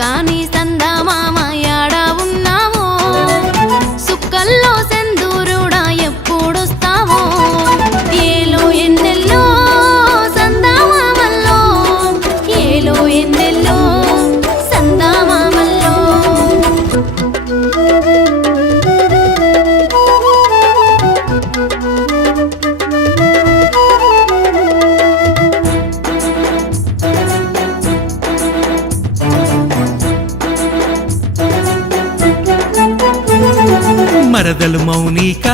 చక్కని సందమామ యాడా ఉన్నావో సుక్కల్లో సెందూరుడా ఎప్పుడొస్తావో ఏలో ఎన్నెల్లో సందమామల్లో ఏలో ఎన్నెల్లో సందమామల్లో మరదలు మౌనిక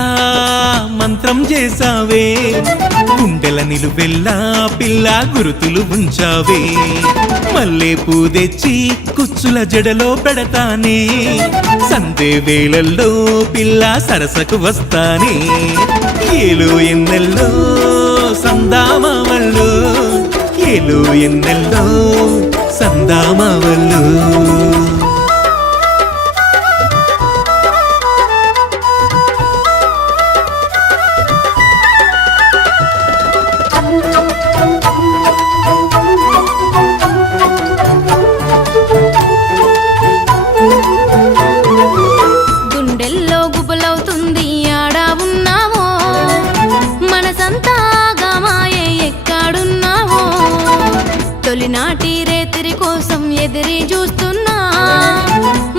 మంత్రం చేసావే గుండెల నిలువెల్లా పిల్ల గురుతులు ఉంచావే మల్లె పూ తెచ్చి కుచ్చుల జడలో పెడతానే సందే వేళల్లో పిల్ల సరసకు వస్తానే ఏలో ఎన్నెల్లో సందామామల్లో ఏలో ఎన్నెల్లో సందామామల్లో గుండెల్లో గుబులవుతుంది ఆడా ఉన్నావో మనసంతా గమాయే ఎక్కడున్నావో తొలినాటి రేతిరి కోసం ఎదిరి చూస్తున్నా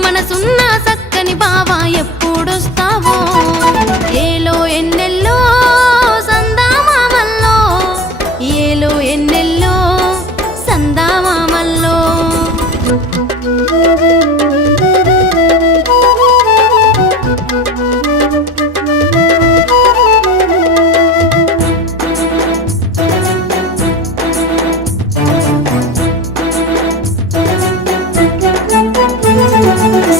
మనసున్న సక్కని బావా ఎప్పుడొస్తావో ఏలో ఎన్నెల్లో సందామామల్లో ఏలో ఎన్నెల్లో సందామామల్లో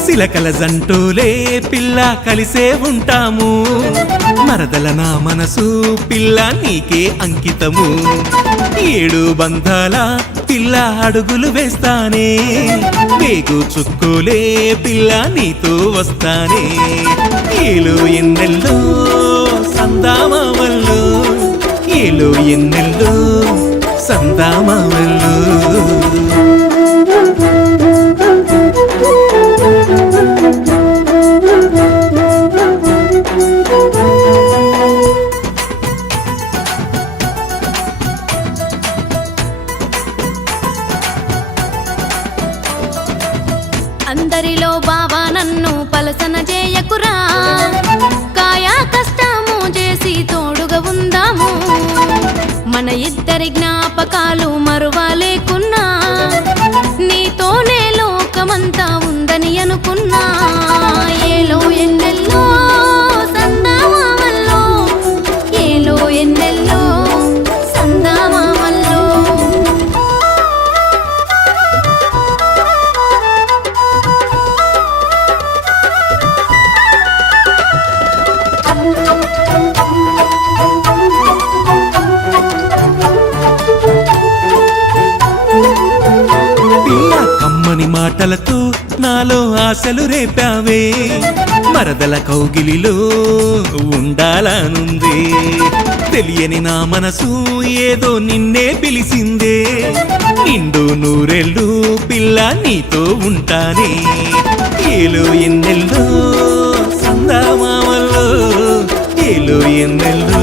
సిలకల జంటూలే పిల్ల కలిసే ఉంటాము మరదల నా మనసు పిల్ల నీకే అంకితము ఏడు బంధాల పిల్ల అడుగులు వేస్తానే వేగు చుక్కులే పిల్ల నీతో వస్తానే ఏలో ఎన్నెల్లో సందామామల్లో ఏలో ఎన్నెల్లో సందామామల్లో అందరిలో బావా నన్ను పలసన చేయకురా కాయా కష్టము చేసి తోడుగా ఉందాము మన ఇద్దరి జ్ఞాపకాలు మరువలేకున్నా నీతోనే లోకమంతా ఉందని అనుకున్నా ఏలో ఎన్నెల్లో సందామామల్లో ఏలో ఎన్నెల్లో సందామామల్లో పిల్ల కమ్మని మాటలతో నాలో ఆశలు రేపావే మరదల కౌగిలిలో ఉండాలనుంది తెలియని నా మనసు ఏదో నిన్నే పిలిసిందే నిండు నూరెళ్ళు పిల్ల నీతో ఉంటానే ఏలో ఎన్నెల్లో సందామామల్లో ఏలో ఎన్నెల్లో